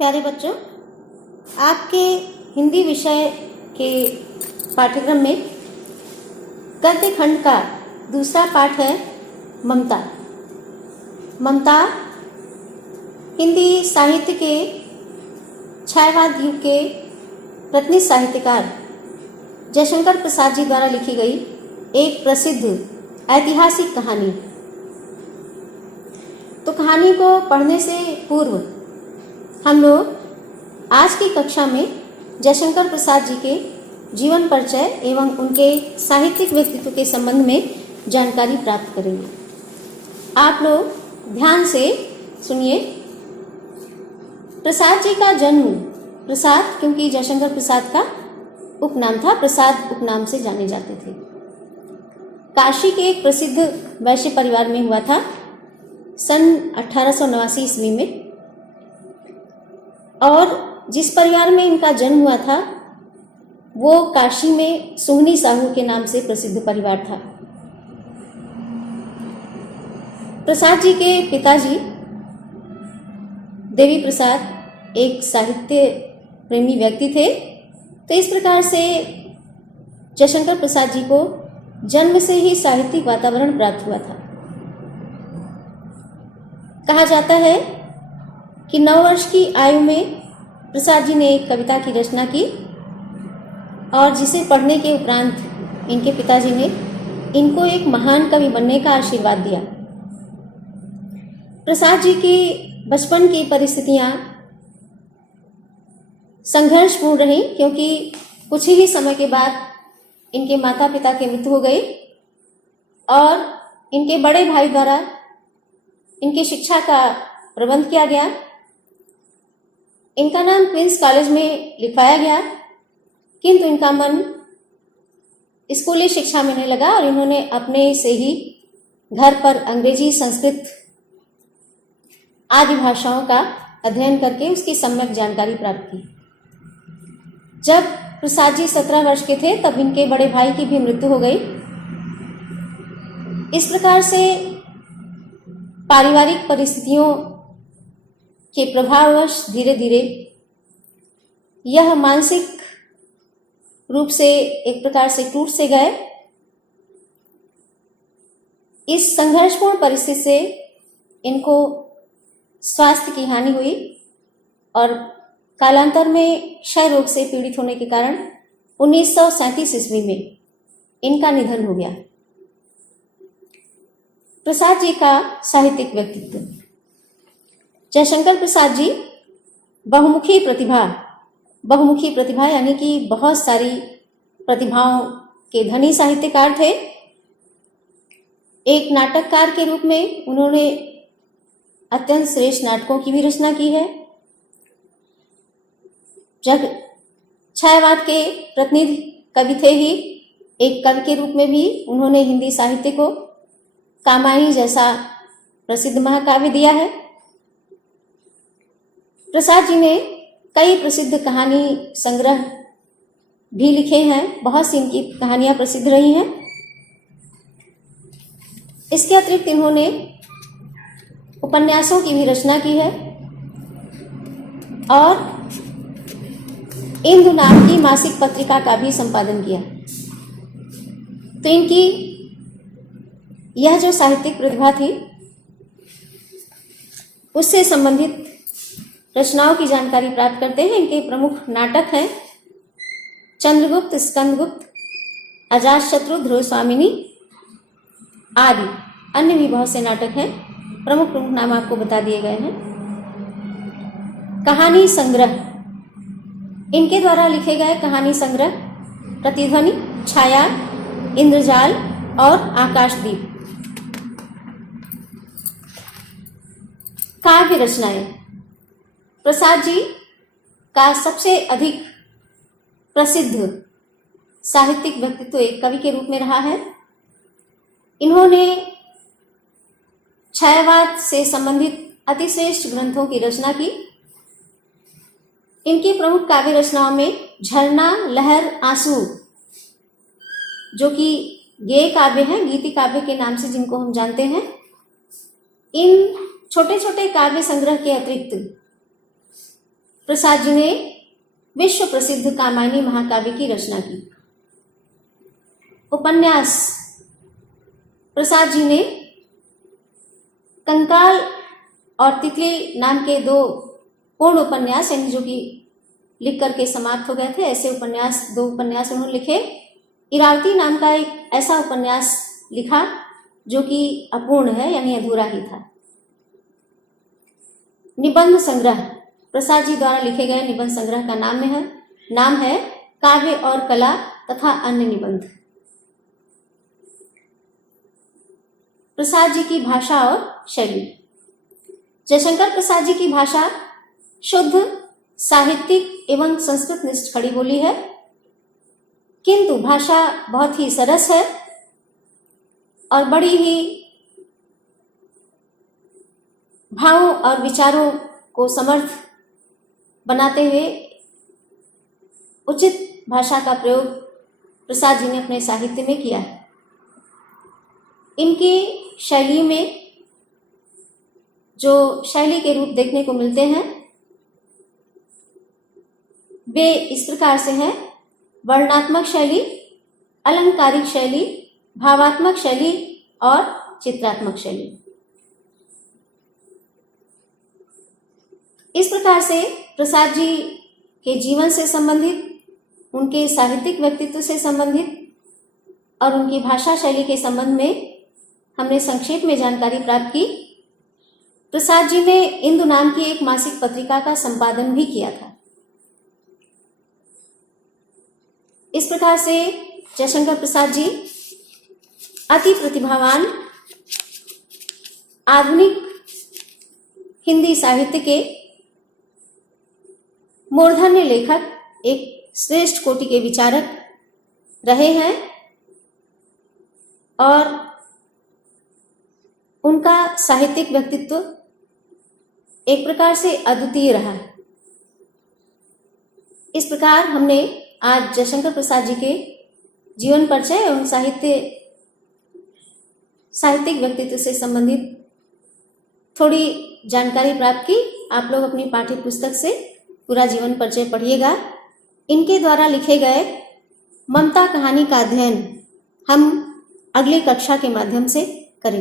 प्यारे बच्चों, आपके हिंदी विषय के पाठ्यक्रम में गद्य खंड का दूसरा पाठ है ममता। ममता हिंदी साहित्य के छायावाद युग के प्रतिनिधि साहित्यकार जयशंकर प्रसाद जी द्वारा लिखी गई एक प्रसिद्ध ऐतिहासिक कहानी। तो कहानी को पढ़ने से पूर्व हम लोग आज की कक्षा में जयशंकर प्रसाद जी के जीवन परिचय एवं उनके साहित्यिक व्यक्तित्व के संबंध में जानकारी प्राप्त करेंगे। आप लोग ध्यान से सुनिए। प्रसाद जी का जन्म, प्रसाद क्योंकि जयशंकर प्रसाद का उपनाम था, प्रसाद उपनाम से जाने जाते थे, काशी के एक प्रसिद्ध वैश्य परिवार में हुआ था सन 1889 ईस्वी में। और जिस परिवार में इनका जन्म हुआ था वो काशी में सोहनी साहू के नाम से प्रसिद्ध परिवार था। प्रसाद जी के पिताजी देवी प्रसाद एक साहित्य प्रेमी व्यक्ति थे। तो इस प्रकार से जयशंकर प्रसाद जी को जन्म से ही साहित्यिक वातावरण प्राप्त हुआ था। कहा जाता है कि 9 वर्ष की आयु में प्रसाद जी ने एक कविता की रचना की और जिसे पढ़ने के उपरांत इनके पिताजी ने इनको एक महान कवि बनने का आशीर्वाद दिया। प्रसाद जी की बचपन की परिस्थितियां संघर्षपूर्ण रही, क्योंकि कुछ ही समय के बाद इनके माता पिता की मृत्यु हो गई और इनके बड़े भाई द्वारा इनकी शिक्षा का प्रबंध किया गया। इनका नाम क्वींस कॉलेज में लिखवाया गया, किंतु इनका मन स्कूली शिक्षा में नहीं लगा और इन्होंने अपने से ही घर पर अंग्रेजी, संस्कृत आदि भाषाओं का अध्ययन करके उसकी सम्यक जानकारी प्राप्त की। जब प्रसाद जी 17 वर्ष के थे तब इनके बड़े भाई की भी मृत्यु हो गई। इस प्रकार से पारिवारिक परिस्थितियों के प्रभाववश धीरे धीरे यह मानसिक रूप से एक प्रकार से टूट से गए। इस संघर्षपूर्ण परिस्थिति से इनको स्वास्थ्य की हानि हुई और कालांतर में क्षय रोग से पीड़ित होने के कारण 1937 ईस्वी में इनका निधन हो गया। प्रसाद जी का साहित्यिक व्यक्तित्व। जयशंकर प्रसाद जी बहुमुखी प्रतिभा यानी कि बहुत सारी प्रतिभाओं के धनी साहित्यकार थे। एक नाटककार के रूप में उन्होंने अत्यंत श्रेष्ठ नाटकों की भी रचना की है। जब छायावाद के प्रतिनिधि कवि थे ही, एक कवि के रूप में भी उन्होंने हिंदी साहित्य को कामायनी जैसा प्रसिद्ध महाकाव्य दिया है। प्रसाद जी ने कई प्रसिद्ध कहानी संग्रह भी लिखे हैं, बहुत सी इनकी कहानियां प्रसिद्ध रही हैं। इसके अतिरिक्त इन्होंने उपन्यासों की भी रचना की है और इंदु नाम की मासिक पत्रिका का भी संपादन किया। तो इनकी यह जो साहित्यिक प्रतिभा थी उससे संबंधित रचनाओं की जानकारी प्राप्त करते हैं। इनके प्रमुख नाटक हैं चंद्रगुप्त, स्कंदगुप्त, अजातशत्रु, ध्रुव स्वामिनी आदि अन्य भी बहुत से नाटक हैं। प्रमुख नाम आपको बता दिए गए हैं। कहानी संग्रह, इनके द्वारा लिखे गए कहानी संग्रह प्रतिध्वनि, छाया, इंद्रजाल और आकाशदीप। काव्य रचनाएं। प्रसाद जी का सबसे अधिक प्रसिद्ध साहित्यिक व्यक्तित्व एक कवि के रूप में रहा है। इन्होंने छायावाद से संबंधित अतिश्रेष्ठ ग्रंथों की रचना की। इनकी प्रमुख काव्य रचनाओं में झरना, लहर, आंसू, जो कि गेय काव्य हैं, गीति काव्य के नाम से जिनको हम जानते हैं, इन छोटे छोटे काव्य संग्रह के अतिरिक्त प्रसाद जी ने विश्व प्रसिद्ध कामायनी महाकाव्य की रचना की। उपन्यास प्रसाद जी ने कंकाल और तितली नाम के 2 पूर्ण उपन्यास, यानी जो कि लिख करके समाप्त हो गए थे, ऐसे उपन्यास 2 उपन्यास उन्होंने लिखे। इरावती नाम का एक ऐसा उपन्यास लिखा जो कि अपूर्ण है, यानी अधूरा ही था। निबंध संग्रह प्रसाद जी द्वारा लिखे गए निबंध संग्रह का नाम है काव्य और कला तथा अन्य निबंध। प्रसाद जी की भाषा और शैली। जयशंकर प्रसाद जी की भाषा शुद्ध साहित्यिक एवं संस्कृत निष्ठ खड़ी बोली है, किंतु भाषा बहुत ही सरस है और बड़ी ही भावों और विचारों को समर्थ बनाते हुए उचित भाषा का प्रयोग प्रसाद जी ने अपने साहित्य में किया है। इनकी शैली में जो शैली के रूप देखने को मिलते हैं वे इस प्रकार से हैं: वर्णनात्मक शैली, अलंकारिक शैली, भावात्मक शैली और चित्रात्मक शैली। इस प्रकार से प्रसाद जी के जीवन से संबंधित, उनके साहित्यिक व्यक्तित्व से संबंधित और उनकी भाषा शैली के संबंध में हमने संक्षेप में जानकारी प्राप्त की। प्रसाद जी ने इंदु नाम की एक मासिक पत्रिका का संपादन भी किया था। इस प्रकार से जयशंकर प्रसाद जी अति प्रतिभावान आधुनिक हिंदी साहित्य के मूर्धन्य लेखक, एक श्रेष्ठ कोटि के विचारक रहे हैं और उनका साहित्यिक व्यक्तित्व एक प्रकार से अद्वितीय रहा है। इस प्रकार हमने आज जयशंकर प्रसाद जी के जीवन परिचय एवं साहित्यिक व्यक्तित्व से संबंधित थोड़ी जानकारी प्राप्त की। आप लोग अपनी पाठ्य पुस्तक से पूरा जीवन परिचय पढ़िएगा। इनके द्वारा लिखे गए ममता कहानी का अध्ययन हम अगली कक्षा के माध्यम से करेंगे।